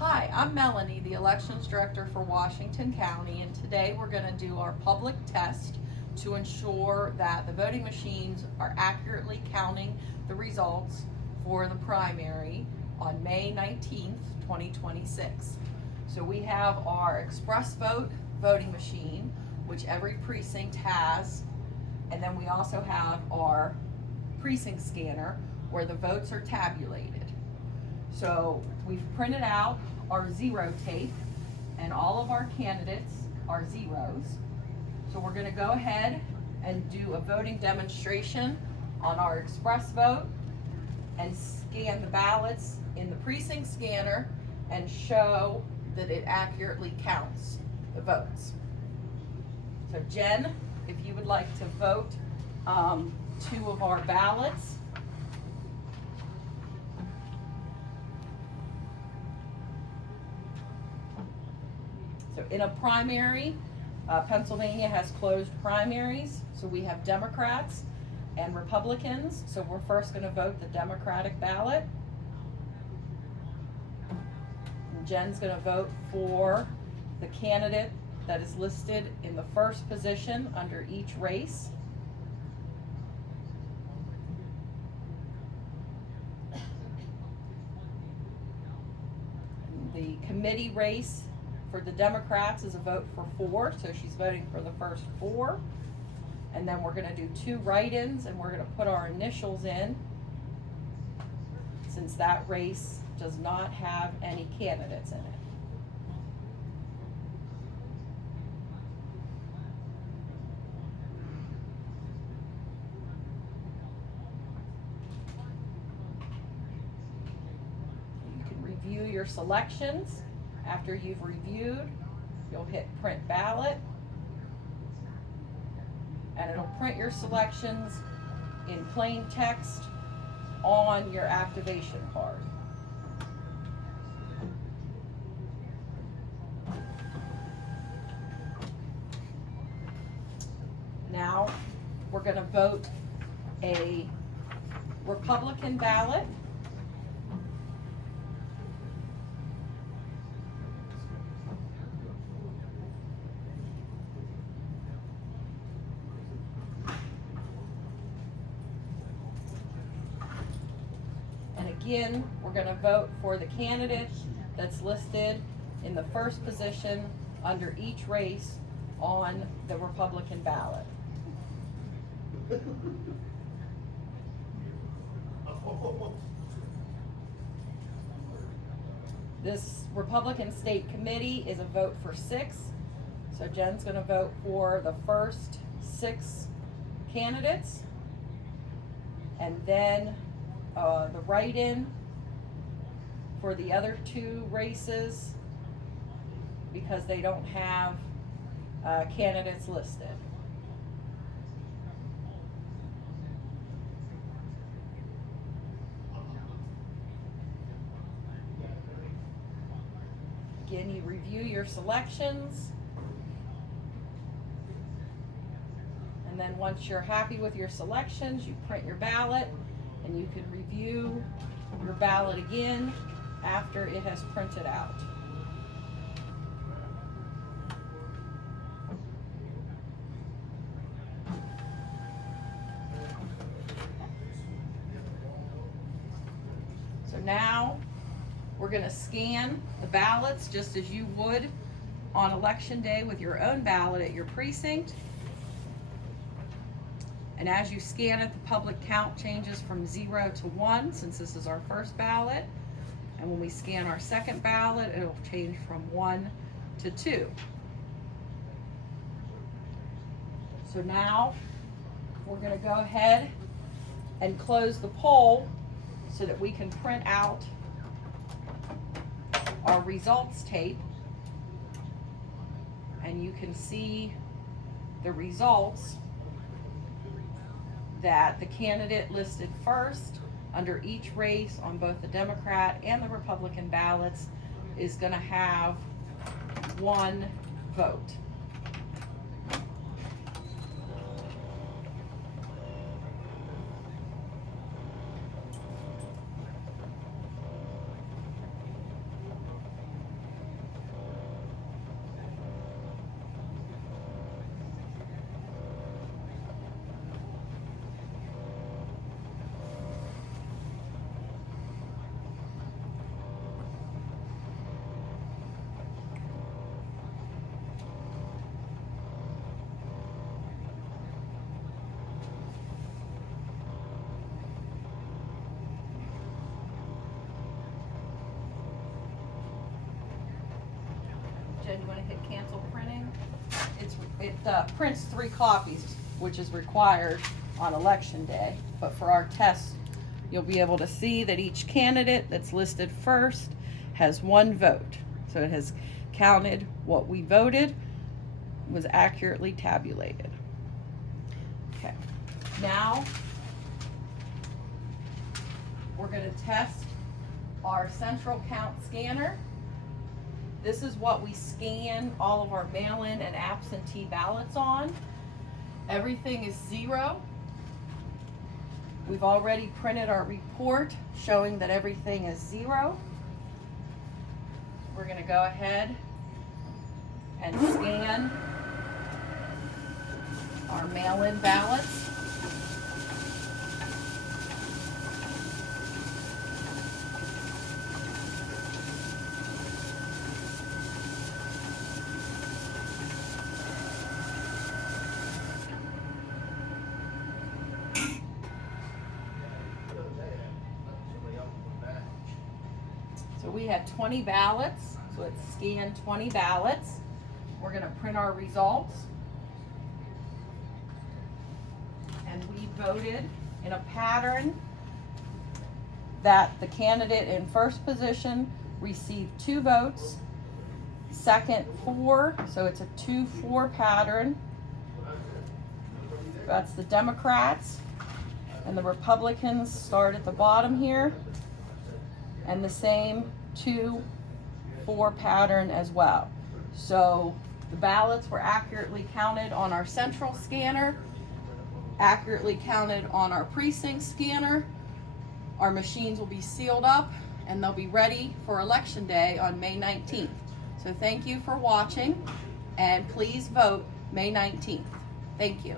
Hi, I'm Melanie, the Elections Director for Washington County, and today we're going to do our public test to ensure that the voting machines are accurately counting the results for the primary on May 19th, 2026. So we have our express vote voting machine, which every precinct has, and then we also have our precinct scanner where the votes are tabulated. So we've printed out our zero tape, and all of our candidates are zeros. So we're gonna go ahead and do a voting demonstration on our express vote and scan the ballots in the precinct scanner and show that it accurately counts the votes. So Jen, if you would like to vote two of our ballots. So in a primary, Pennsylvania has closed primaries, so we have Democrats and Republicans. So we're first going to vote the Democratic ballot. And Jen's going to vote for the candidate that is listed in the first position under each race. The committee race for the Democrats is a vote for 4, so she's voting for the first 4. And then we're gonna do 2 write-ins, and we're gonna put our initials in, since that race does not have any candidates in it. You can review your selections. After you've reviewed, you'll hit print ballot, and it'll print your selections in plain text on your activation card. Now, we're gonna vote a Republican ballot. Again, we're going to vote for the candidate that's listed in the first position under each race on the Republican ballot. This Republican State Committee is a vote for 6. So Jen's going to vote for the first 6 candidates. And then the write-in for the other 2 races, because they don't have candidates listed. Again, you review your selections, and then once you're happy with your selections, you print your ballot, and you can review your ballot again after it has printed out. So now we're going to scan the ballots just as you would on election day with your own ballot at your precinct. And as you scan it, the public count changes from 0 to 1, since this is our first ballot. And when we scan our second ballot, it'll change from 1 to 2. So now we're going to go ahead and close the poll so that we can print out our results tape. And you can see the results that the candidate listed first under each race on both the Democrat and the Republican ballots is going to have 1 vote. and you want to hit cancel printing, it prints 3 copies, which is required on election day. But for our test, you'll be able to see that each candidate that's listed first has 1 vote. So it has counted what we voted, was accurately tabulated. Okay, now we're going to test our central count scanner. This is what we scan all of our mail-in and absentee ballots on. Everything is 0. We've already printed our report showing that everything is 0. We're going to go ahead and scan our mail-in ballots. So we had 20 ballots, so it's scanned 20 ballots. We're going to print our results. And we voted in a pattern that the candidate in first position received 2 votes, second 4, so it's a 2-4 pattern. That's the Democrats, and the Republicans start at the bottom here, and the same 2-4 pattern as well. So the ballots were accurately counted on our central scanner, accurately counted on our precinct scanner. Our machines will be sealed up and they'll be ready for election day on May 19th. So thank you for watching, and please vote May 19th. Thank you.